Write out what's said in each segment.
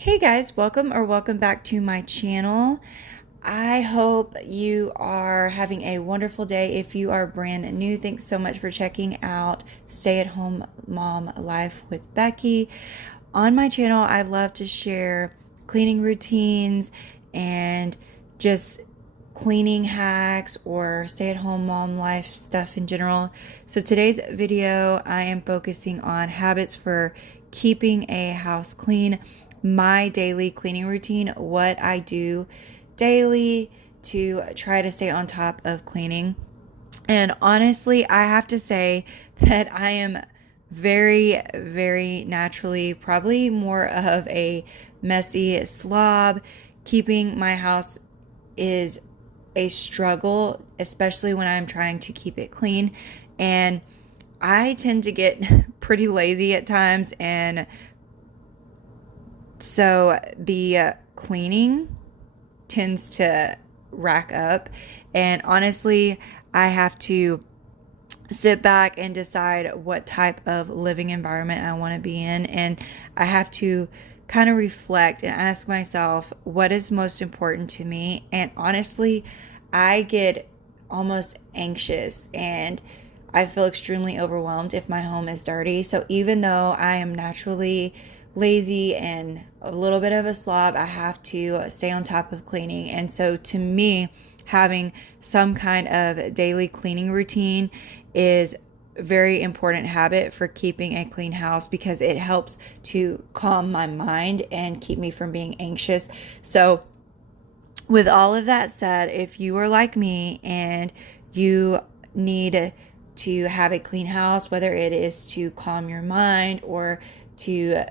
Hey guys, welcome back to my channel. I hope you are having a wonderful day. If you are brand new, thanks so much for checking out Stay at Home Mom Life with Becky. On my channel, I love to share cleaning routines and just cleaning hacks or stay at home mom life stuff in general. So today's video, I am focusing on habits for keeping a house clean, my daily cleaning routine, what I do daily to try to stay on top of cleaning. And honestly, I have to say that I am very naturally probably more of a messy slob. Keeping my house is a struggle, especially when I'm trying to keep it clean. And I tend to get pretty lazy at times. And so the cleaning tends to rack up. And honestly, I have to sit back and decide what type of living environment I want to be in. And I have to kind of reflect and ask myself what is most important to me. And honestly, I get almost anxious and I feel extremely overwhelmed if my home is dirty. So even though I am naturally lazy and a little bit of a slob, I have to stay on top of cleaning. And so to me, having some kind of daily cleaning routine is a very important habit for keeping a clean house because it helps to calm my mind and keep me from being anxious. So with all of that said, if you are like me and you need to have a clean house, whether it is to calm your mind or to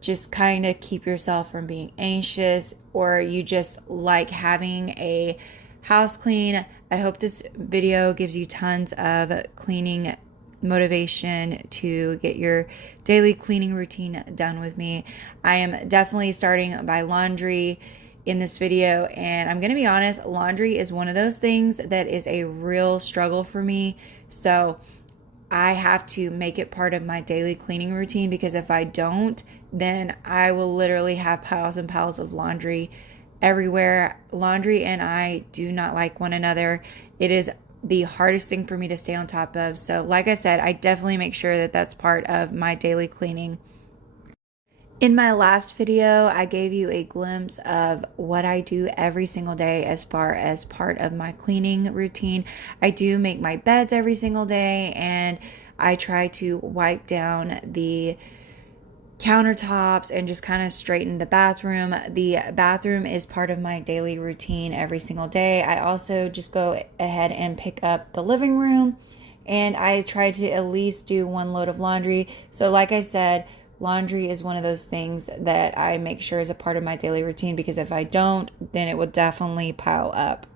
just kind of keep yourself from being anxious, or you just like having a house clean, I hope this video gives you tons of cleaning motivation to get your daily cleaning routine done with me. I am definitely starting by laundry in this video, and I'm going to be honest, laundry is one of those things that is a real struggle for me. So I have to make it part of my daily cleaning routine because if I don't, then I will literally have piles and piles of laundry everywhere. Laundry and I do not like one another. It is the hardest thing for me to stay on top of. So, like I said, I definitely make sure that that's part of my daily cleaning. In my last video, I gave you a glimpse of what I do every single day as far as part of my cleaning routine. I do make my beds every single day and I try to wipe down the countertops and just kind of straighten the bathroom. The bathroom is part of my daily routine every single day. I also just go ahead and pick up the living room and I try to at least do one load of laundry. So like I said, laundry is one of those things that I make sure is a part of my daily routine because if I don't, then it will definitely pile up.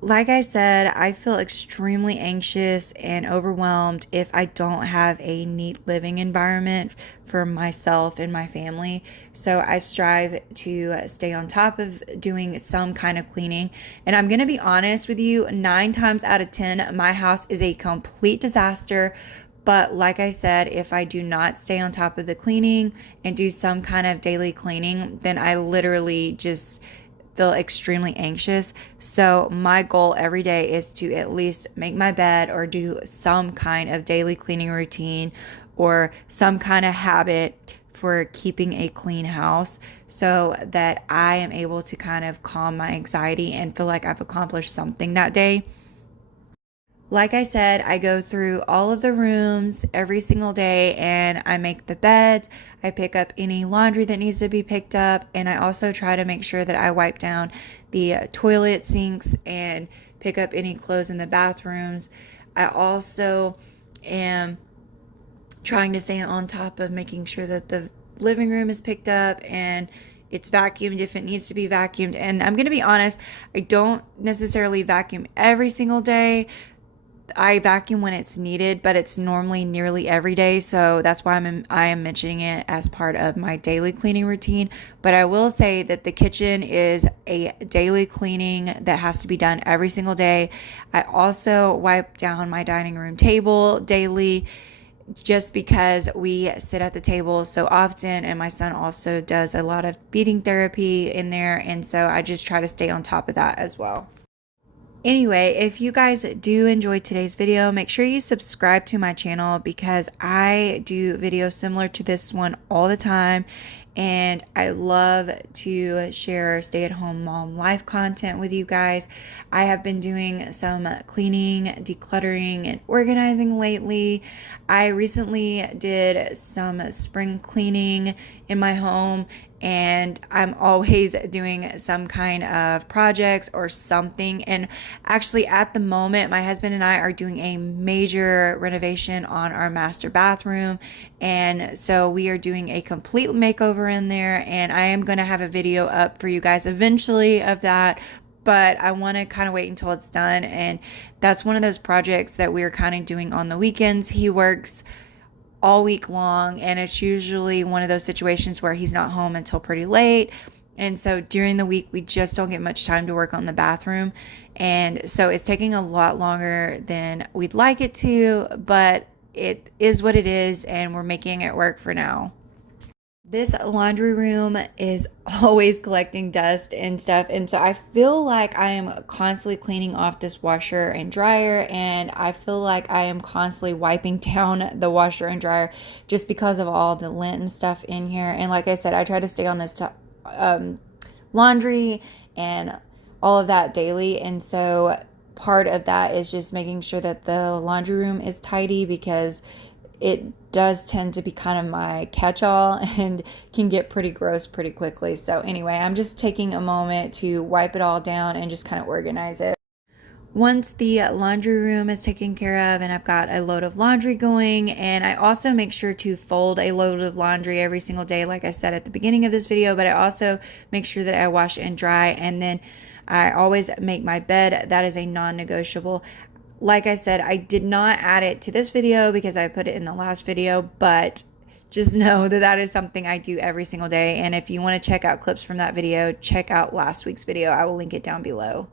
Like I said, I feel extremely anxious and overwhelmed if I don't have a neat living environment for myself and my family. So I strive to stay on top of doing some kind of cleaning. And I'm going to be honest with you, 9 times out of 10, my house is a complete disaster. But like I said, if I do not stay on top of the cleaning and do some kind of daily cleaning, then I literally just feel extremely anxious. So my goal every day is to at least make my bed or do some kind of daily cleaning routine or some kind of habit for keeping a clean house so that I am able to kind of calm my anxiety and feel like I've accomplished something that day. Like I said, I go through all of the rooms every single day and I make the beds. I pick up any laundry that needs to be picked up. And I also try to make sure that I wipe down the toilet sinks and pick up any clothes in the bathrooms. I also am trying to stay on top of making sure that the living room is picked up and it's vacuumed if it needs to be vacuumed. And I'm going to be honest, I don't necessarily vacuum every single day. I vacuum when it's needed, but it's normally nearly every day. So that's why I am mentioning it as part of my daily cleaning routine. But I will say that the kitchen is a daily cleaning that has to be done every single day. I also wipe down my dining room table daily. just because we sit at the table so often, and my son also does a lot of beating therapy in there, and so I just try to stay on top of that as well. Anyway, if you guys do enjoy today's video, make sure you subscribe to my channel because I do videos similar to this one all the time. And I love to share stay-at-home mom life content with you guys. I have been doing some cleaning, decluttering, and organizing lately. I recently did some spring cleaning in my home, and I'm always doing some kind of projects or something. And actually, at the moment, my husband and I are doing a major renovation on our master bathroom. And so we are doing a complete makeover in there. And I am going to have a video up for you guys eventually of that. But I want to kind of wait until it's done. And that's one of those projects that we're kind of doing on the weekends. He works all week long, and it's usually one of those situations where he's not home until pretty late. And so during the week, we just don't get much time to work on the bathroom. And so it's taking a lot longer than we'd like it to, but it is what it is, and we're making it work for now. This laundry room is always collecting dust and stuff. And so I feel like I am constantly cleaning off this washer and dryer. And I feel like I am constantly wiping down the washer and dryer just because of all the lint and stuff in here. And like I said, I try to stay on this laundry and all of that daily. And so part of that is just making sure that the laundry room is tidy, because it does tend to be kind of my catch-all and can get pretty gross pretty quickly. So anyway, I'm just taking a moment to wipe it all down and just kind of organize it. Once the laundry room is taken care of and I've got a load of laundry going, and I also make sure to fold a load of laundry every single day, like I said at the beginning of this video, but I also make sure that I wash and dry, and then I always make my bed. That is a non-negotiable. Like I said, I did not add it to this video because I put it in the last video, but just know that that is something I do every single day. And if you want to check out clips from that video, check out last week's video. I will link it down below.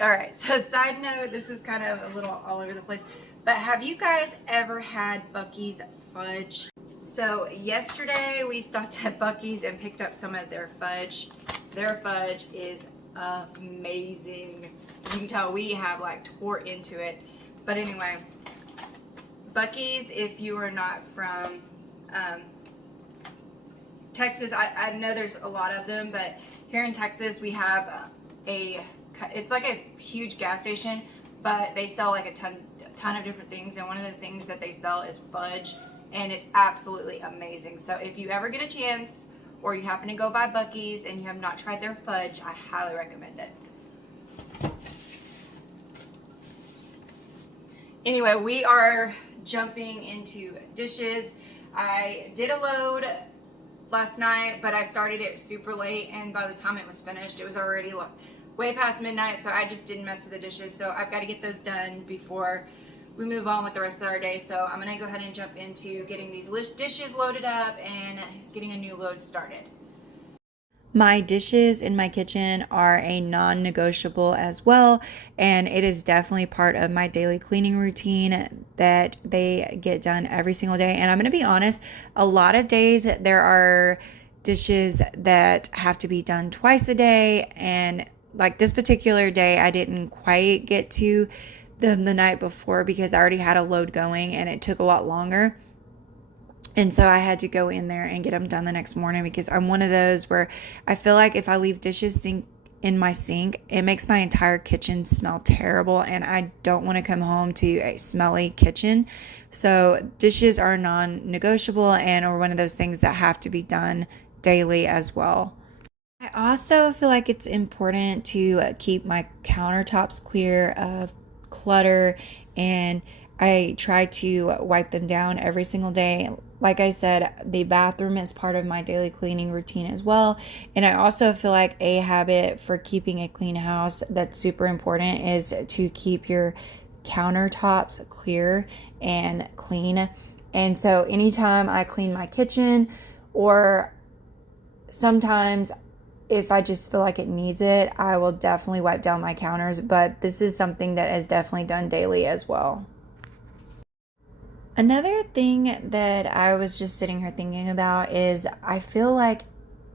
All right, so side note, this is kind of a little all over the place, but have you guys ever had Buc-ee's fudge? So yesterday we stopped at Buc-ee's and picked up some of their fudge. Their fudge is amazing. You can tell we have like tore into it. But anyway, Buc-ee's, if you are not from Texas, I know there's a lot of them, but here in Texas we have it's like a huge gas station, but they sell like a ton of different things, and one of the things that they sell is fudge, and it's absolutely amazing. So if you ever get a chance, or you happen to go by Buc-ee's and you have not tried their fudge, I highly recommend it. Anyway, we are jumping into dishes. I did a load last night, but I started it super late, and by the time it was finished, it was already way past midnight, so I just didn't mess with the dishes. So I've got to get those done before we move on with the rest of our day. So I'm gonna go ahead and jump into getting these dishes loaded up and getting a new load started. My dishes in my kitchen are a non-negotiable as well, and it is definitely part of my daily cleaning routine that they get done every single day. And I'm going to be honest, a lot of days there are dishes that have to be done twice a day, and like this particular day I didn't quite get to them the night before because I already had a load going and it took a lot longer. And so I had to go in there and get them done the next morning, because I'm one of those where I feel like if I leave dishes in my sink, it makes my entire kitchen smell terrible, and I don't want to come home to a smelly kitchen. So dishes are non-negotiable and are one of those things that have to be done daily as well. I also feel like it's important to keep my countertops clear of clutter, and I try to wipe them down every single day. Like I said, the bathroom is part of my daily cleaning routine as well. And I also feel like a habit for keeping a clean house that's super important is to keep your countertops clear and clean. And so anytime I clean my kitchen, or sometimes if I just feel like it needs it, I will definitely wipe down my counters. But this is something that is definitely done daily as well. Another thing that I was just sitting here thinking about is I feel like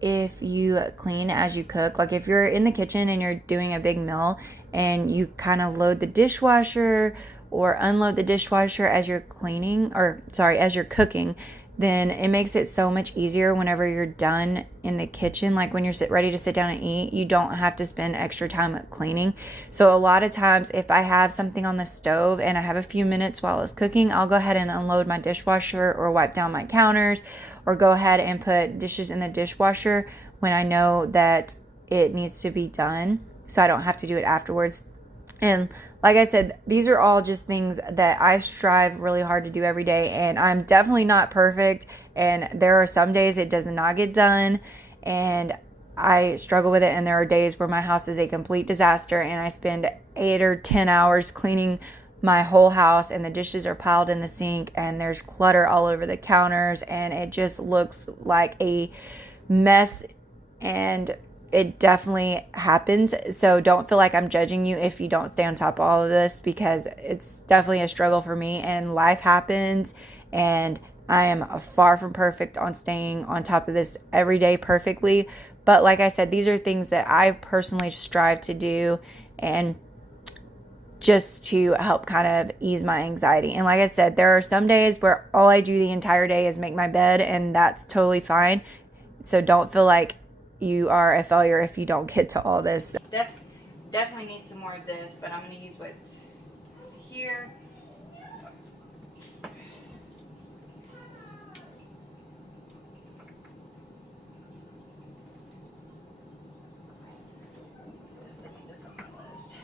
if you clean as you cook, like if you're in the kitchen and you're doing a big meal and you kind of load the dishwasher or unload the dishwasher as you're cleaning, or sorry, as you're cooking, then it makes it so much easier whenever you're done in the kitchen. Like when you're ready to sit down and eat, you don't have to spend extra time cleaning. So a lot of times if I have something on the stove and I have a few minutes while it's cooking, I'll go ahead and unload my dishwasher or wipe down my counters or go ahead and put dishes in the dishwasher when I know that it needs to be done, so I don't have to do it afterwards. And like I said, these are all just things that I strive really hard to do every day. And I'm definitely not perfect. And there are some days it does not get done. And I struggle with it. And there are days where my house is a complete disaster. And I spend 8 or 10 hours cleaning my whole house. And the dishes are piled in the sink. And there's clutter all over the counters. And it just looks like a mess. And it definitely happens. So don't feel like I'm judging you if you don't stay on top of all of this, because it's definitely a struggle for me and life happens, and I am far from perfect on staying on top of this every day perfectly. But like I said, these are things that I personally strive to do, and just to help kind of ease my anxiety. And like I said, there are some days where all I do the entire day is make my bed, and that's totally fine. So don't feel like you are a failure if you don't get to all this. Definitely need some more of this, but I'm going to use what's here. This on my list.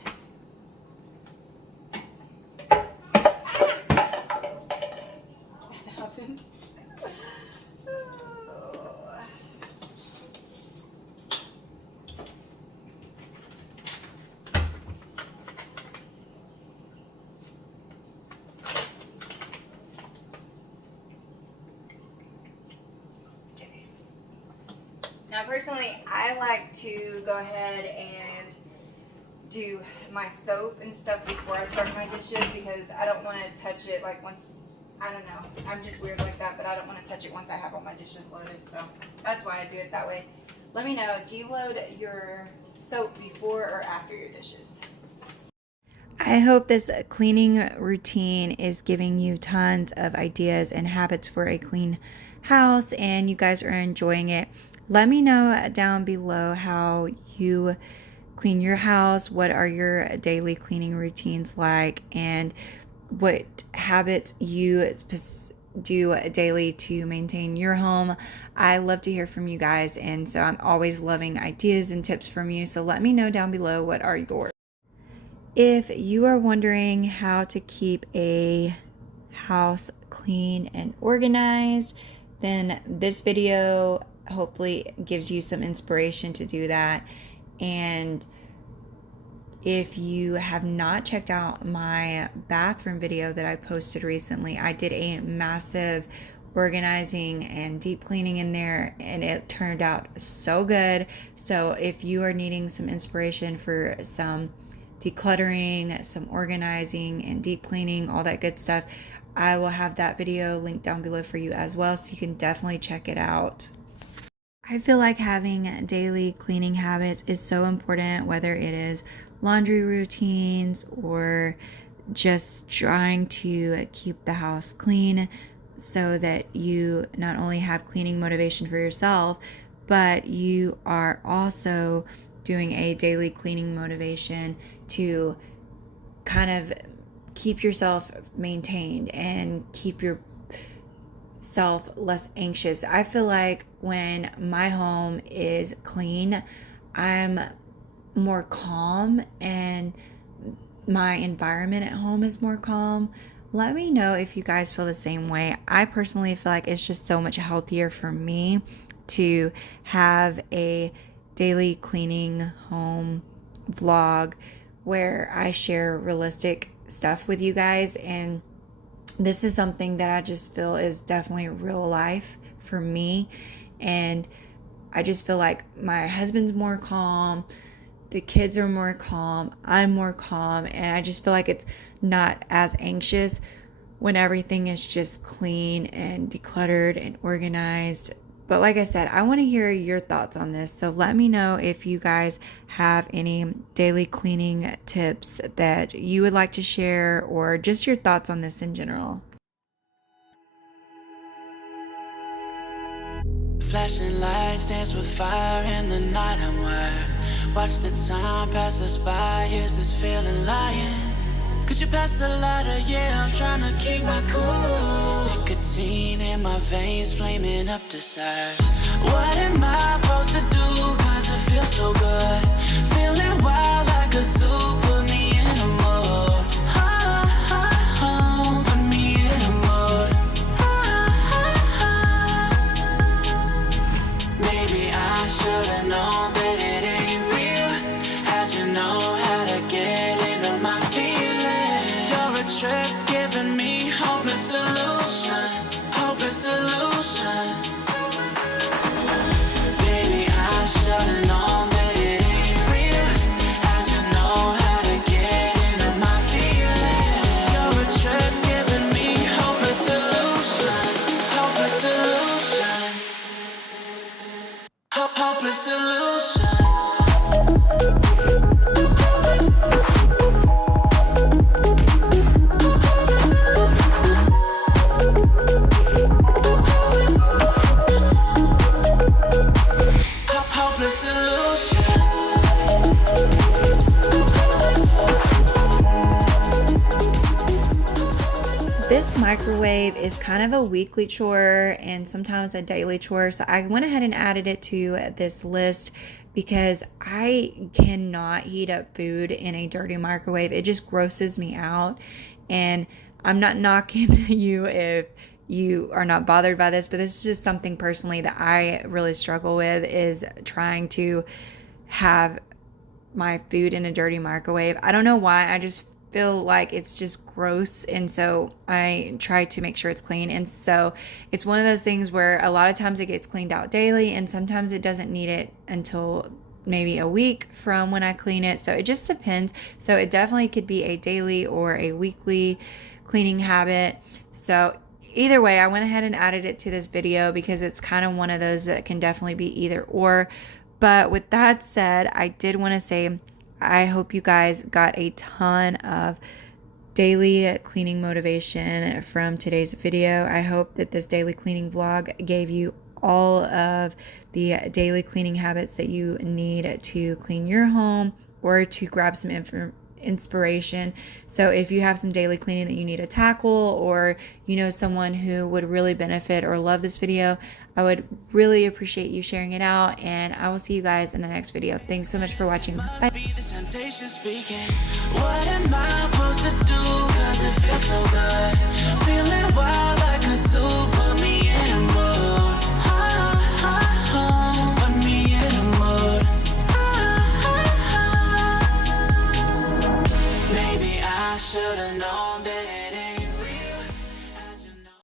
That happened. Now, personally, I like to go ahead and do my soap and stuff before I start my dishes, because I don't want to touch it like once, I don't know, I'm just weird like that, but I don't want to touch it once I have all my dishes loaded, so that's why I do it that way. Let me know, do you load your soap before or after your dishes? I hope this cleaning routine is giving you tons of ideas and habits for a clean house, and you guys are enjoying it. Let me know down below how you clean your house. What are your daily cleaning routines like, and what habits you do daily to maintain your home. I love to hear from you guys, and so I'm always loving ideas and tips from you. So let me know down below what are yours. If you are wondering how to keep a house clean and organized, then this video hopefully gives you some inspiration to do that. And if you have not checked out my bathroom video that I posted recently, I did a massive organizing and deep cleaning in there, and it turned out so good. So if you are needing some inspiration for some decluttering, some organizing, and deep cleaning, all that good stuff, I will have that video linked down below for you as well, so you can definitely check it out. I feel like having daily cleaning habits is so important, whether it is laundry routines or just trying to keep the house clean, so that you not only have cleaning motivation for yourself, but you are also doing a daily cleaning motivation to kind of keep yourself maintained and keep yourself less anxious. I feel like when my home is clean, I'm more calm, and my environment at home is more calm. Let me know if you guys feel the same way. I personally feel like it's just so much healthier for me to have a daily cleaning home vlog where I share realistic stuff with you guys, and this is something that I just feel is definitely real life for me. And I just feel like my husband's more calm, the kids are more calm, I'm more calm, and I just feel like it's not as anxious when everything is just clean and decluttered and organized. But like I said, I want to hear your thoughts on this. So let me know if you guys have any daily cleaning tips that you would like to share, or just your thoughts on this in general. Flashing lights dance with fire in the night. I'm wired. Watch the time pass us by. Is this feeling lying? Could you pass the lighter? Yeah, I'm trying to keep my cool. Nicotine in my veins, flaming up desires. What am I supposed to do? Cause it feels so good. Feeling wild like a zoo. Put me in a mood. Put me in a mood. Maybe I should've known that it ain't real. How'd you know how to get into my feelings? You're a trip giving me hopeless solution. Hopeless solution. Baby, I should've known that it ain't real. How'd you know how to get into my feelings? You're a trip giving me hopeless solution. Hopeless solution. Hopeless solution. Hopeless solution. This microwave is kind of a weekly chore and sometimes a daily chore. So I went ahead and added it to this list because I cannot heat up food in a dirty microwave. It just grosses me out. And I'm not knocking you if you are not bothered by this, but this is just something personally that I really struggle with, is trying to have my food in a dirty microwave. I don't know why. I just feel like it's just gross, and so I try to make sure it's clean. And so it's one of those things where a lot of times it gets cleaned out daily, and sometimes it doesn't need it until maybe a week from when I clean it. So it just depends. So it definitely could be a daily or a weekly cleaning habit. So either way, I went ahead and added it to this video because it's kind of one of those that can definitely be either or. But with that said, I did want to say I hope you guys got a ton of daily cleaning motivation from today's video. I hope that this daily cleaning vlog gave you all of the daily cleaning habits that you need to clean your home, or to grab some inspiration. So if you have some daily cleaning that you need to tackle, or you know someone who would really benefit or love this video, I would really appreciate you sharing it out, and I will see you guys in the next video. Thanks so much for watching. Bye. What am I supposed to do? Cause it feels so good. Feeling wild like a super